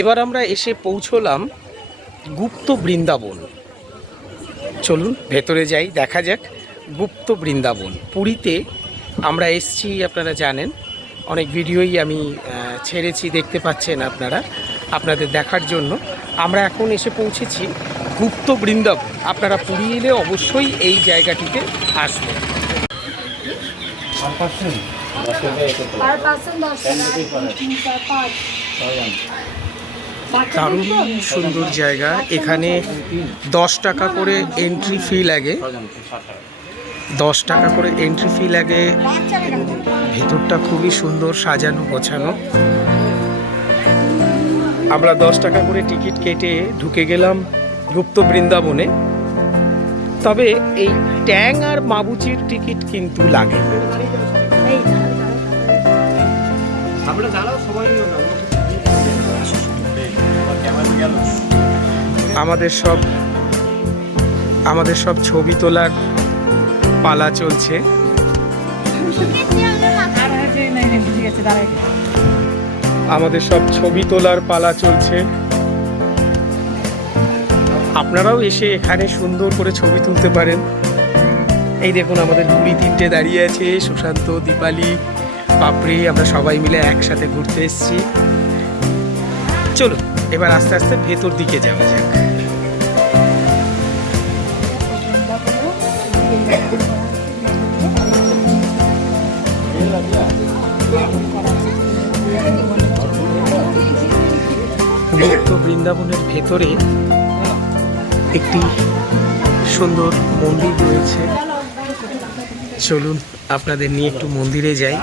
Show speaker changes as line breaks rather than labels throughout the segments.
এবার আমরা এসে পৌঁছলাম গুপ্ত বৃন্দাবন। চলুন ভেতরে যাই দেখা যাক গুপ্ত বৃন্দাবন। পুরীতে আমরা এসছি আপনারা জানেন অনেক ভিডিওই আমি ছেড়েছি দেখতে পাচ্ছেন আপনারা আপনাদের দেখার জন্য। আমরা এখন এসে পৌঁছেছি গুপ্ত বৃন্দাবন। আপনারা পুরী এলে অবশ্যই এই জায়গাটিতে আসবেন।
পাঁচ।
দারুণ সুন্দর জায়গা। এখানে দশ টাকা করে এন্ট্রি ফি লাগে। দশ টাকা করে এন্ট্রি ফি লাগে। ভেতরটা খুবই সুন্দর সাজানো গোছানো। আমরা দশ টাকা করে টিকিট কেটে ঢুকে গেলাম গুপ্ত বৃন্দাবনে। তবে এই ট্যাং আর মাবুচির টিকিট কিন্তু লাগে। আমাদের সব আমাদের সব ছবি তোলার পালা চলছে। আমাদের সব ছবি তোলার পালা চলছে। আপনারাও এসে এখানে সুন্দর করে ছবি তুলতে পারেন। এই দেখুন, আমাদের কুড়ি তিনটে দাঁড়িয়ে আছে, সুশান্ত, দীপালি পাপড়ি আমরা সবাই মিলে একসাথে ঘুরতে এসেছি। চলো এবার আস্তে আস্তে ভেতর দিকে যাওয়া যাক। বৃন্দাবনের ভেতরে একটি সুন্দর মন্দির রয়েছে। চলুন, আপনাদের নিয়ে একটু মন্দিরে যাই।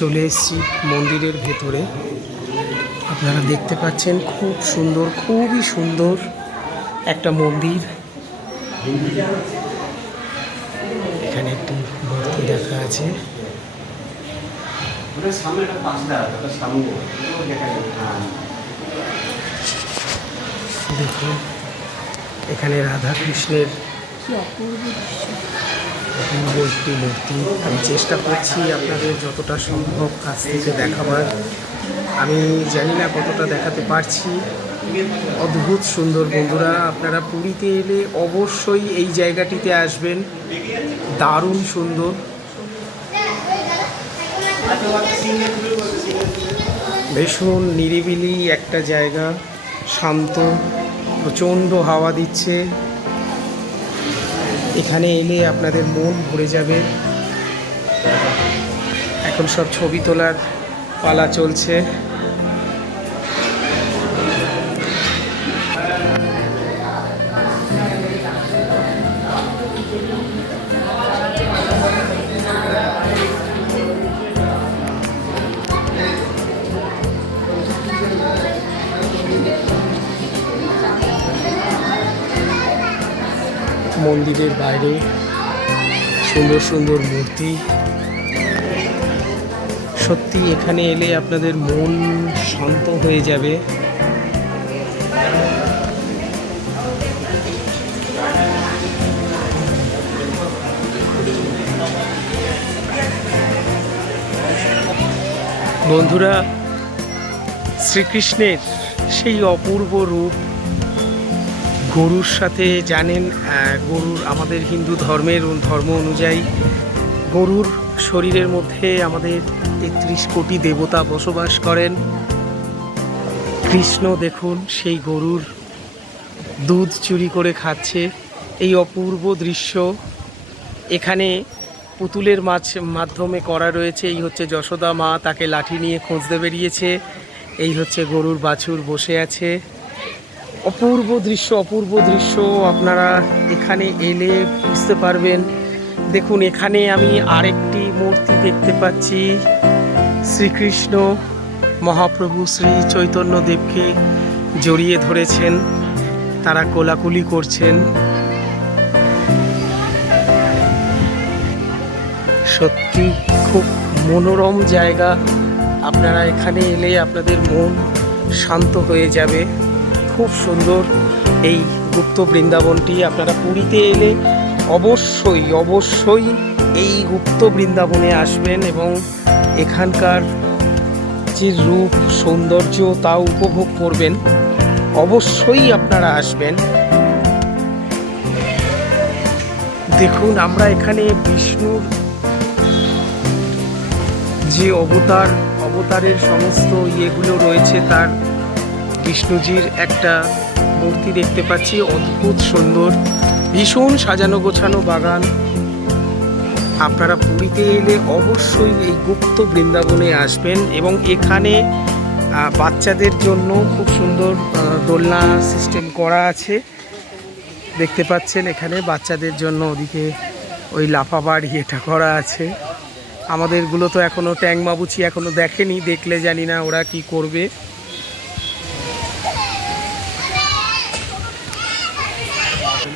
চলে এসেছি মন্দিরের ভেতরে। আপনারা দেখতে পাচ্ছেন খুব সুন্দর, খুবই সুন্দর একটা মন্দির। এখানে একটি মূর্তি দেখা আছে। দেখুন, এখানে রাধা কৃষ্ণের একটি মূর্তি আমি চেষ্টা করছি আপনাদের যতটা সম্ভব কাছ থেকে দেখাবার। আমি জানি না কতটা দেখাতে পারছি। অদ্ভুত সুন্দর বন্ধুরা, আপনারা পুরীতে এলে অবশ্যই এই জায়গাটিতে আসবেন। দারুণ সুন্দর। ভীষণ নিরিবিলি একটা জায়গা, শান্ত, প্রচণ্ড হাওয়া দিচ্ছে। এখানে এলে আপনাদের মন ভরে যাবে। এখন সব ছবি তোলার পালা চলছে। মন্দিরের বাইরে সুন্দর সুন্দর মূর্তি। সত্যি এখানে এলে আপনাদের মন শান্ত হয়ে যাবে। বন্ধুরা, শ্রীকৃষ্ণের সেই অপূর্ব রূপ গরুর সাথে জানেন গরুর আমাদের হিন্দু ধর্মের ধর্ম অনুযায়ী গরুর শরীরের মধ্যে আমাদের তেত্রিশ কোটি দেবতা বসবাস করেন। কৃষ্ণ দেখুন, সেই গরুর দুধ চুরি করে খাচ্ছে। এই অপূর্ব দৃশ্য এখানে পুতুলের মাছ মাধ্যমে করা রয়েছে। এই হচ্ছে যশোদা মা, তাকে লাঠি নিয়ে খুঁজতে বেরিয়েছে এই হচ্ছে গরুর বাছুর বসে আছে। অপূর্ব দৃশ্য অপূর্ব দৃশ্য। আপনারা এখানে এলে বুঝতে পারবেন। দেখুন, এখানে আমি আরেকটি মূর্তি দেখতে পাচ্ছি। শ্রীকৃষ্ণ মহাপ্রভু শ্রী চৈতন্য দেবকে জড়িয়ে ধরেছেন। তারা কোলাকুলি করছেন। সত্যি খুব মনোরম জায়গা। আপনারা এখানে এলে আপনাদের মন শান্ত হয়ে যাবে। খুব সুন্দর এই গুপ্ত বৃন্দাবনটি। আপনারা পুরীতে এলে অবশ্যই অবশ্যই এই গুপ্ত বৃন্দাবনে আসবেন এবং এখানকার যে রূপ, সৌন্দর্য তা উপভোগ করবেন। অবশ্যই আপনারা আসবেন। দেখুন, আমরা এখানে বিষ্ণুর যে অবতার, অবতারের সমস্ত ইয়েগুলো রয়েছে, তার বিষ্ণুজির একটা মূর্তি দেখতে পাচ্ছি, অদ্ভুত সুন্দর, ভীষণ সাজানো গোছানো বাগান। আপনারা পুরীতে এলে অবশ্যই এই গুপ্ত বৃন্দাবনে আসবেন এবং এখানে বাচ্চাদের জন্য খুব সুন্দর দোলনা সিস্টেম করা আছে। দেখতে পাচ্ছেন এখানে বাচ্চাদের জন্য ওদিকে ওই লাফাবার ইয়েটা করা আছে। আমাদেরগুলো তো এখনও ট্যাং মাবুচি এখনও দেখেনি, দেখলে জানি না ওরা কি করবে।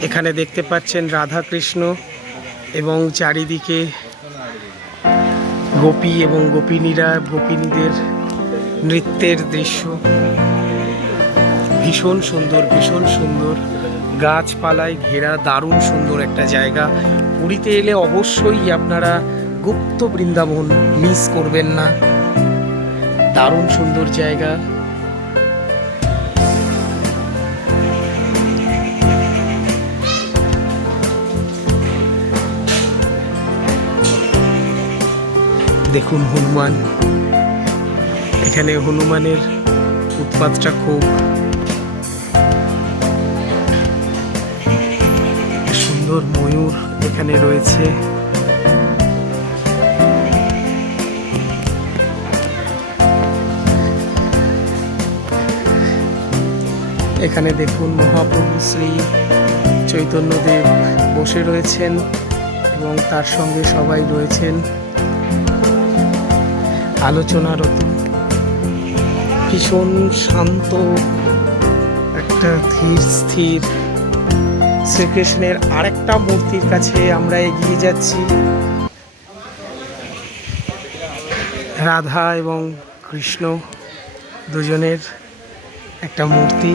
এখানে দেখতে পাচ্ছেন রাধা কৃষ্ণ এবং চারিদিকে গোপী এবং গোপিনীরা, গোপিনীদের নৃত্যের দৃশ্য। ভীষণ সুন্দর ভীষণ সুন্দর। গাছপালায় ঘেরা, দারুণ সুন্দর একটা জায়গা। পুরীতে এলে অবশ্যই আপনারা গুপ্ত বৃন্দাবন মিস করবেন না। দারুণ সুন্দর জায়গা। দেখুন হনুমান। এখানে হনুমানের উৎপাতটা খুব সুন্দর ময়ূর এখানে রয়েছে। এখানে দেখুন মহাপ্রভু শ্রী চৈতন্যদেব বসে রয়েছেন এবং তার সঙ্গে সবাই রয়েছেন। আলোচনারত ভীষণ শান্ত একটা ধীর, স্থির শ্রীকৃষ্ণের আরেকটা মূর্তির কাছে আমরা এগিয়ে যাচ্ছি। রাধা এবং কৃষ্ণ দুজনের একটা মূর্তি।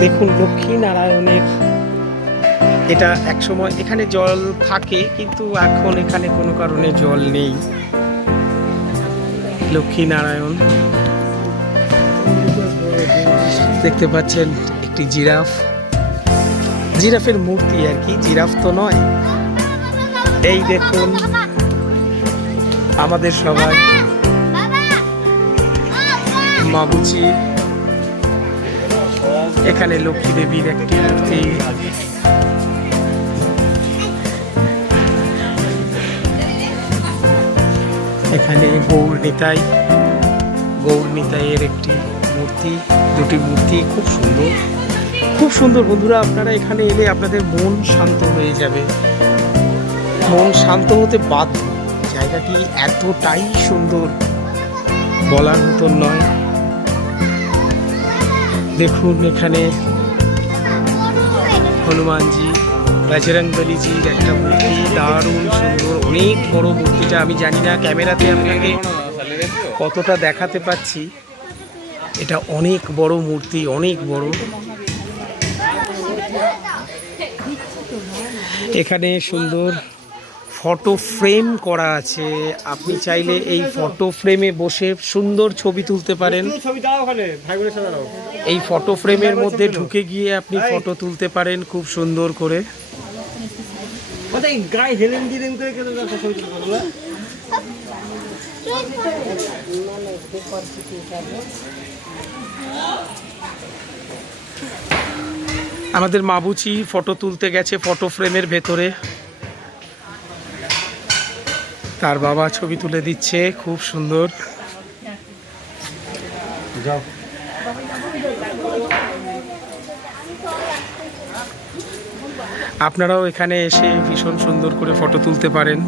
দেখুন লক্ষ্মী নারায়ণের এটা একসময় এখানে জল থাকে, কিন্তু এখন এখানে কোনো কারণে জল নেই। লক্ষ্মী নারায়ণ দেখতে পাচ্ছেন একটি জিরাফ। জিরাফের মূর্তি আর কি, জিরাফ তো নয়। এই দেখুন, আমাদের সবাই। মাবুচি। এখানে লক্ষ্মী দেবীর একটি মূর্তি। এখানে গৌর নিতাই, গৌর নিতাইয়ের একটি মূর্তি, দুটি মূর্তি, খুব সুন্দর। খুব সুন্দর বন্ধুরা, আপনারা এখানে এলে আপনাদের মন শান্ত হয়ে যাবে। মন শান্ত হতে বাধ্য। জায়গাটি এতটাই সুন্দর, বলার মতন নয়। দেখুন এখানে হনুমানজি বজরং বলিজির একটা মূর্তি দারুণ সুন্দর অনেক বড় মূর্তিটা। আমি জানি না ক্যামেরাতে আপনাকে কতটা দেখাতে পাচ্ছি। এটা অনেক বড় মূর্তি অনেক বড়। এখানে সুন্দর ফটো ফ্রেম করা আছে। আপনি চাইলে এই ফটো ফ্রেমে বসে সুন্দর ছবি তুলতে পারেন। এই ফটো ফ্রেমের মধ্যে ঢুকে গিয়ে আপনি ফটো তুলতে পারেন খুব সুন্দর করে।
কোথায় গায়ে হেলেন করে কেন যাচ্ছে ছবি তুলতে পারব না?
আমাদের মাবুচি ফটো তুলতে গেছে ফটো ফ্রেমের ভেতরে। তার বাবা ছবি তুলে দিচ্ছে খুব সুন্দর।
যাও।
আপনারাও এখানে এসে ভীষণ সুন্দর করে ফটো তুলতে পারেন।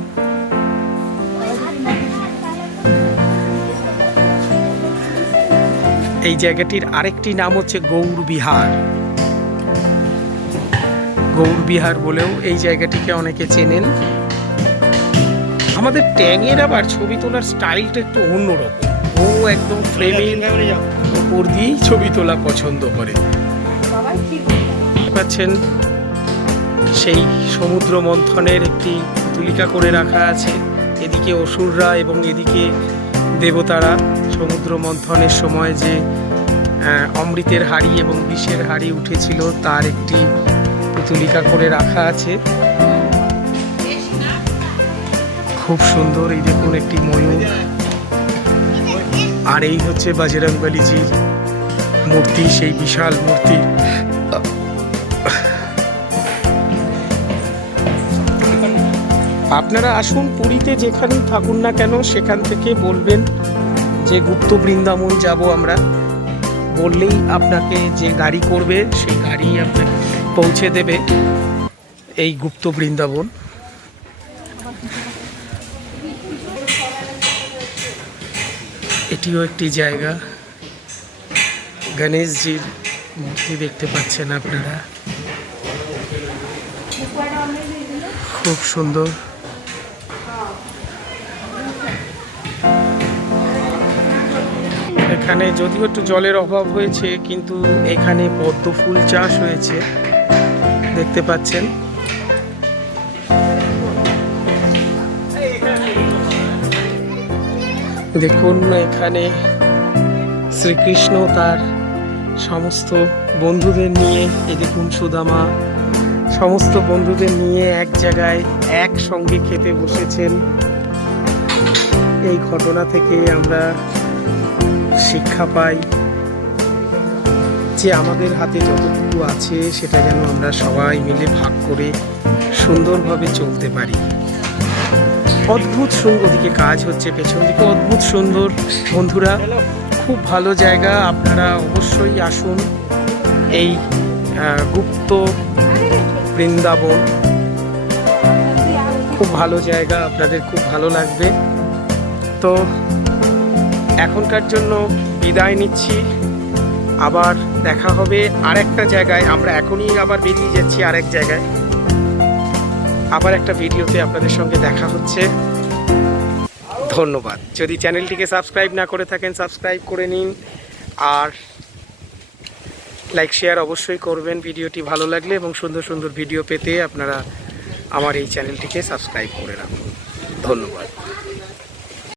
এই জায়গাটির আরেকটি নাম হচ্ছে গৌর বিহার। গৌর বিহার বলেও এই জায়গাটিকে অনেকে চেনেন। আমাদের ট্যাংয়ের আবার ছবি তোলার স্টাইলটা একটু অন্যরকম। ও একদম ফ্রেমিং
ভাই বোনে যাও
উপর দিয়েই ছবি তোলা পছন্দ করে। পাচ্ছেন সেই সমুদ্র মন্থনের একটি তুলিকা করে রাখা আছে। এদিকে অসুররা এবং এদিকে দেবতারা সমুদ্র মন্থনের সময় যে অমৃতের হাড়ি এবং বিষের হাড়ি উঠেছিল, তার একটি তুলিকা করে রাখা আছে। খুব সুন্দর, এই দেখুন একটি ময়ূর। আর এই হচ্ছে বাজরং বলিজির মূর্তি, সেই বিশাল মূর্তি। আপনারা আসুন পুরীতে যেখানেই থাকুন না কেন, সেখান থেকে বলবেন যে গুপ্ত বৃন্দাবন যাব আমরা। বললেই আপনাকে যে গাড়ি করবে, সেই গাড়ি আপনাকে পৌঁছে দেবে এই গুপ্ত বৃন্দাবন। এটিও একটি জায়গা। গণেশজির মূর্তি দেখতে পাচ্ছেন আপনারা। খুব সুন্দর। এখানে যদিও একটু জলের অভাব হয়েছে, কিন্তু এখানে পদ্ম ফুল চাষ হয়েছে। দেখতে পাচ্ছেন। দেখুন এখানে শ্রীকৃষ্ণ তার সমস্ত বন্ধুদের নিয়ে, এই দেখুন সুদামা, সমস্ত বন্ধুদের নিয়ে এক জায়গায় একসঙ্গে খেতে বসেছেন। এই ঘটনা থেকে আমরা শিক্ষা পাই, যে আমাদের হাতে যতটুকু আছে সেটা যেন আমরা সবাই মিলে ভাগ করে সুন্দরভাবে চলতে পারি। অদ্ভুত সুন্দর দিকে কাজ হচ্ছে, পেছন দিকে অদ্ভুত সুন্দর। বন্ধুরা, খুব ভালো জায়গা, আপনারা অবশ্যই আসুন এই গুপ্ত বৃন্দাবন। খুব ভালো জায়গা, আপনাদের খুব ভালো লাগবে। তো এখনকার জন্য বিদায় নিচ্ছি। আবার দেখা হবে আরেকটা জায়গায়। আমরা এখনই আবার বেরিয়ে যাচ্ছি আরেক জায়গায়। আবার একটা ভিডিওতে আপনাদের সঙ্গে দেখা হচ্ছে। ধন্যবাদ। যদি চ্যানেলটিকে সাবস্ক্রাইব না করে থাকেন, সাবস্ক্রাইব করে নিন। আর লাইক, শেয়ার অবশ্যই করবেন। ভিডিওটি ভালো লাগলে এবং সুন্দর সুন্দর ভিডিও পেতে আপনারা আমার এই চ্যানেলটিকে সাবস্ক্রাইব করে রাখুন। ধন্যবাদ।